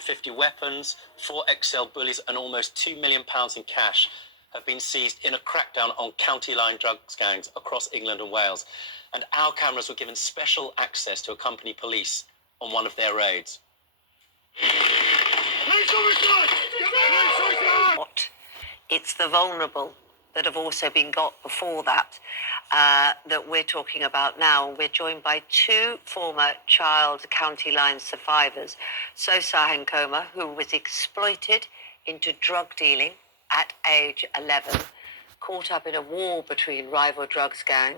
50 weapons, 4 XL bullies and almost £2 million in cash have been seized in a crackdown on county line drugs gangs across England and Wales. And our cameras were given special access to accompany police on one of their raids. It's the vulnerable that have also been got before that that we're talking about now. We're joined by 2 former child county line survivors. Sosa Hankoma, who was exploited into drug dealing at age 11, caught up in a war between rival drugs gang.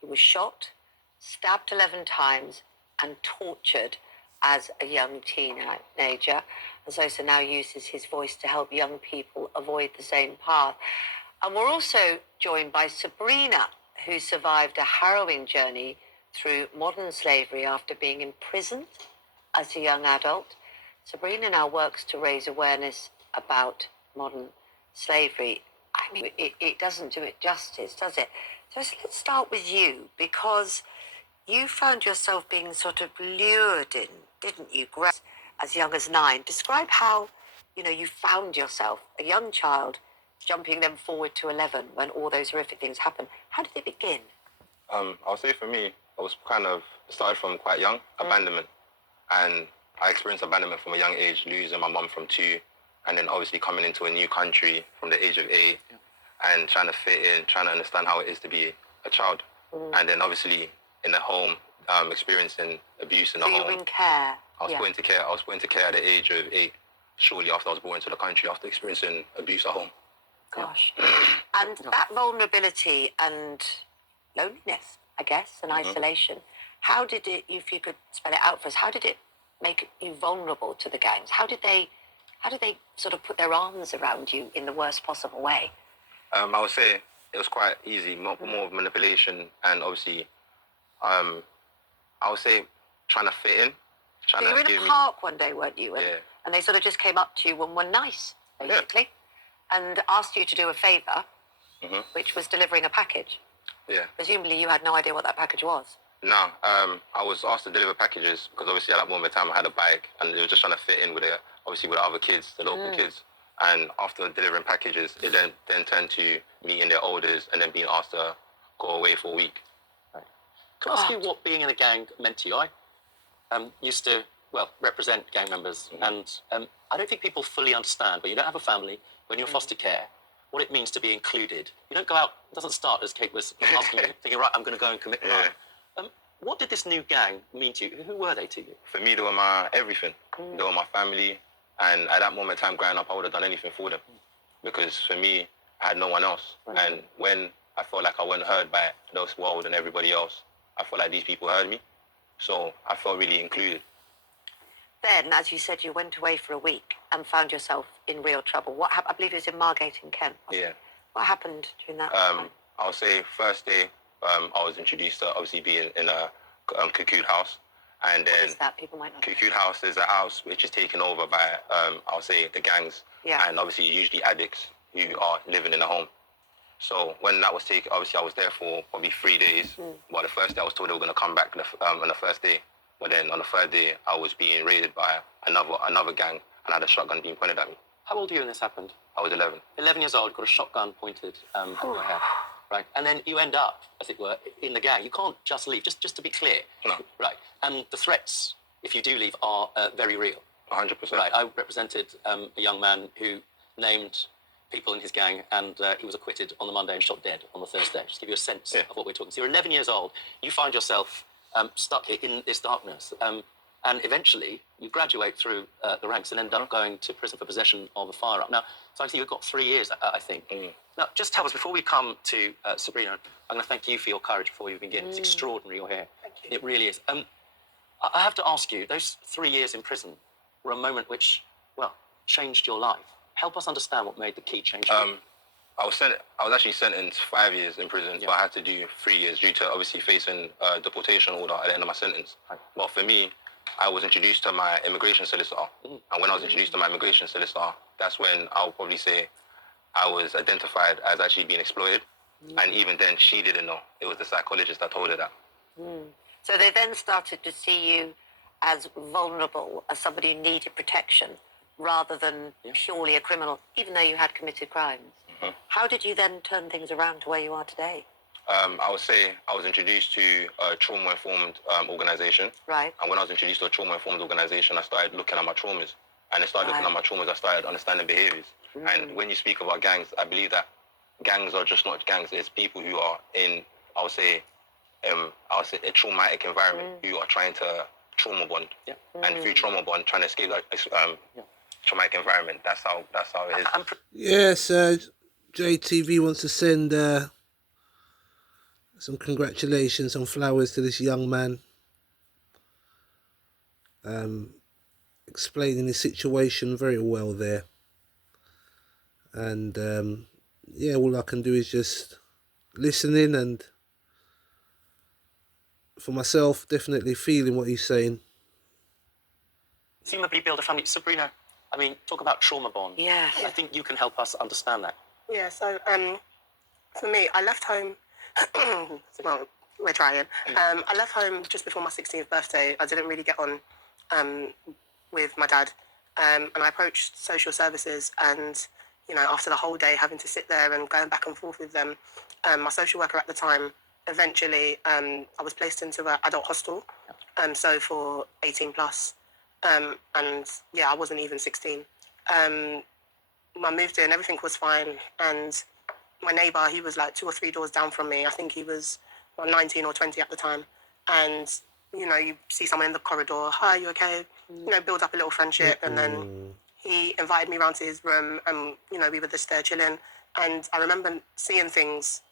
He was shot, stabbed 11 times and tortured as a young teenager. And Sosa now uses his voice to help young people avoid the same path. And we're also joined by Sabrina, who survived a harrowing journey through modern slavery after being imprisoned as a young adult. Sabrina now works to raise awareness about modern slavery. I mean, it doesn't do it justice, does it? So let's start with you, because you found yourself being sort of lured in, didn't you, as young as 9? Describe how, you found yourself, a young child, jumping them forward to 11 when all those horrific things happened. How did it begin? I'll say for me, I was started from quite young, abandonment. And I experienced abandonment from a young age, losing my mum from 2, and then obviously coming into a new country from the age of 8, and trying to fit in, trying to understand how it is to be a child. And then obviously in the home, experiencing abuse in the home. So you were in care? I was put into care. I was put into care at the age of 8, shortly after I was born into the country, after experiencing abuse at home. Gosh. And that vulnerability and loneliness, I guess, and isolation, how did it, if you could spell it out for us, how did it make you vulnerable to the gangs? How did they sort of put their arms around you in the worst possible way? I would say it was quite easy, more manipulation, and obviously, I would say trying to fit in. So you were in a park one day, weren't you? And they sort of just came up to you and were nice, basically, and asked you to do a favour, which was delivering a package. Yeah. Presumably you had no idea what that package was. No, I was asked to deliver packages because obviously at that moment in time I had a bike and they were just trying to fit in with it, obviously with the other kids, the local kids. And after delivering packages, it then turned to meeting their elders and then being asked to go away for a week. Right. Can I ask you what being in a gang meant to you? I used to, represent gang members, and I don't think people fully understand, but you don't have a family, when you're in foster care, what it means to be included. You don't go out, it doesn't start as Kate was asking you, thinking, right, I'm going to go and commit crime. What did this new gang mean to you? Who were they to you? For me, they were my everything. They were my family. And at that moment in time, growing up, I would have done anything for them. Because for me, I had no one else. And when I felt like I wasn't heard by this world and everybody else, I felt like these people heard me. So I felt really included. Then, as you said, you went away for a week and found yourself in real trouble. What happened? I believe it was in Margate in Kent. Yeah. What happened during that time? I would say first day, I was introduced to obviously being in a cocoon house. And then what is that? People might not know. Cocoon house is a house which is taken over by, I'll say, the gangs. Yeah. And obviously usually addicts who are living in a home. So when that was taken, obviously I was there for probably 3 days. But the first day I was told they were going to come back on the first day. But then on the third day, I was being raided by another gang and I had a shotgun being pointed at me. How old were you when this happened? I was 11. 11 years old, got a shotgun pointed at your head. Right, and then you end up, as it were, in the gang. You can't just leave, just to be clear. No. Right, and the threats, if you do leave, are very real. 100%. Right, I represented a young man who named people in his gang, and he was acquitted on the Monday and shot dead on the Thursday. Just to give you a sense of what we're talking. So you're 11 years old, you find yourself stuck here in this darkness, and eventually you graduate through the ranks and end up going to prison for possession of a firearm. Now, so I see you've got 3 years, I think. Now, just tell us, before we come to Sabrina, I'm going to thank you for your courage before we begin. It's extraordinary you're here. Thank you. It really is. I have to ask you, those 3 years in prison were a moment which, changed your life. Help us understand what made the key change for you. I was actually sentenced 5 years in prison, but I had to do 3 years due to obviously facing a deportation order at the end of my sentence. Right. But for me, I was introduced to my immigration solicitor. And when I was introduced to my immigration solicitor, that's when I would probably say I was identified as actually being exploited. And even then, she didn't know. It was the psychologist that told her that. So they then started to see you as vulnerable as somebody who needed protection rather than purely a criminal, even though you had committed crimes. How did you then turn things around to where you are today? I would say I was introduced to a trauma-informed organisation. Right. And when I was introduced to a trauma-informed organisation, I started looking at my traumas. And I started looking at my traumas, I started understanding behaviours. And when you speak about gangs, I believe that gangs are just not gangs. It's people who are in, I would say, a traumatic environment who are trying to trauma bond. Yeah. And through trauma bond, trying to escape that traumatic environment. That's how it is. Yes, JTV wants to send some congratulations, some flowers to this young man. Explaining his situation very well there. And yeah, all I can do is just listen in, and for myself, definitely feeling what he's saying. Presumably build a family. Sabrina, I mean, talk about trauma bond. Yes. I think you can help us understand that. Yeah, so for me, I left home, well, we're trying. I left home just before my 16th birthday. I didn't really get on with my dad. And I approached social services, and, you know, after the whole day having to sit there and going back and forth with them, my social worker at the time, eventually, I was placed into an adult hostel, so for 18 plus. And yeah, I wasn't even 16. I moved in, everything was fine, and my neighbour, he was like 2 or 3 doors down from me. I think he was 19 or 20 at the time. And, you know, you see someone in the corridor, hi, you okay? You know, build up a little friendship. And then he invited me around to his room, and, you know, we were just there chilling. And I remember seeing things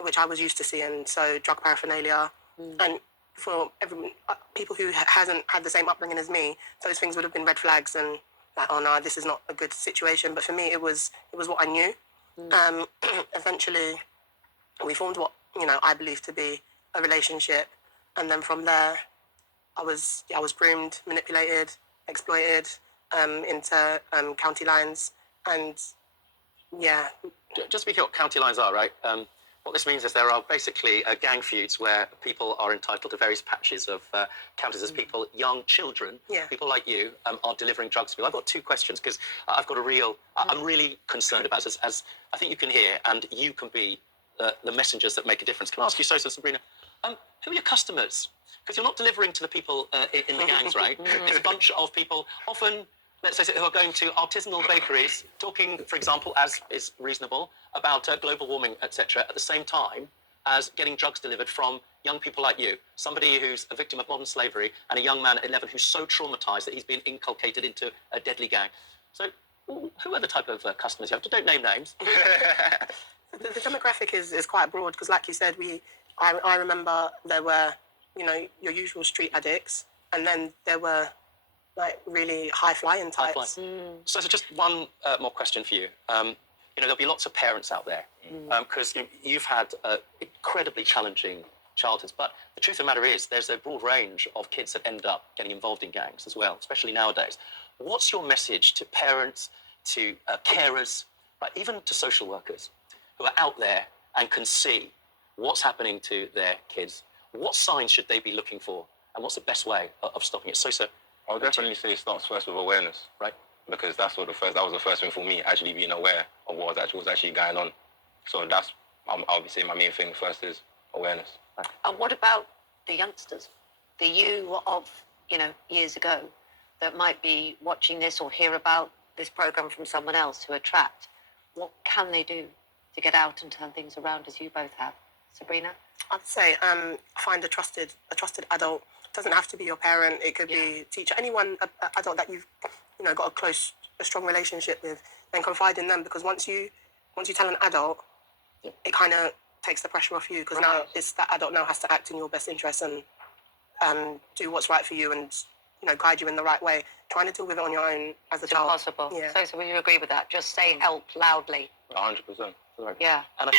which I was used to seeing, so drug paraphernalia. And for people who hasn't had the same upbringing as me, those things would have been red flags and like, oh no, this is not a good situation. But for me, it was what I knew. Eventually, we formed what, you know, I believe to be a relationship, and then from there, I was groomed, manipulated, exploited into county lines, and yeah. Just to be clear what county lines are, right? What this means is there are basically gang feuds where people are entitled to various patches of counties as people, young children, people like you, are delivering drugs to people. I've got 2 questions because I've got a real, I'm really concerned about this, as I think you can hear, and you can be the messengers that make a difference. Can I ask you, Sabrina, who are your customers? Because you're not delivering to the people in the gangs, right? It's a bunch of people, often, let's face it, who are going to artisanal bakeries, talking, for example, as is reasonable, about global warming, etc., at the same time as getting drugs delivered from young people like you, somebody who's a victim of modern slavery, and a young man at 11 who's so traumatised that he's been inculcated into a deadly gang. So who are the type of customers you have? Don't name names. The demographic is quite broad, because like you said, I remember there were, you know, your usual street addicts, and then there were like really high-flying types. So just one more question for you. You know, there'll be lots of parents out there because you've had incredibly challenging childhoods, but the truth of the matter is there's a broad range of kids that end up getting involved in gangs as well, especially nowadays. What's your message to parents, to carers, but even to social workers who are out there and can see what's happening to their kids? What signs should they be looking for, and what's the best way of stopping it? So, I would definitely say it starts first with awareness. Right. Because that was the first thing for me, actually being aware of what was actually going on. So that's, I'll say my main thing first is awareness. Right. And what about the youngsters, the you of, you know, years ago, that might be watching this or hear about this program from someone else who are trapped? What can they do to get out and turn things around, as you both have? Sabrina? I'd say find a trusted adult. It doesn't have to be your parent. It could be a teacher, anyone, adult that you've, you know, got a strong relationship with. Then confide in them, because once you tell an adult, it kind of takes the pressure off you, because now it's that adult now has to act in your best interest and do what's right for you, and, you know, guide you in the right way. Trying to deal with it on your own as a child. Impossible. Yeah. So will you agree with that? Just say help loudly. 100%. Yeah. And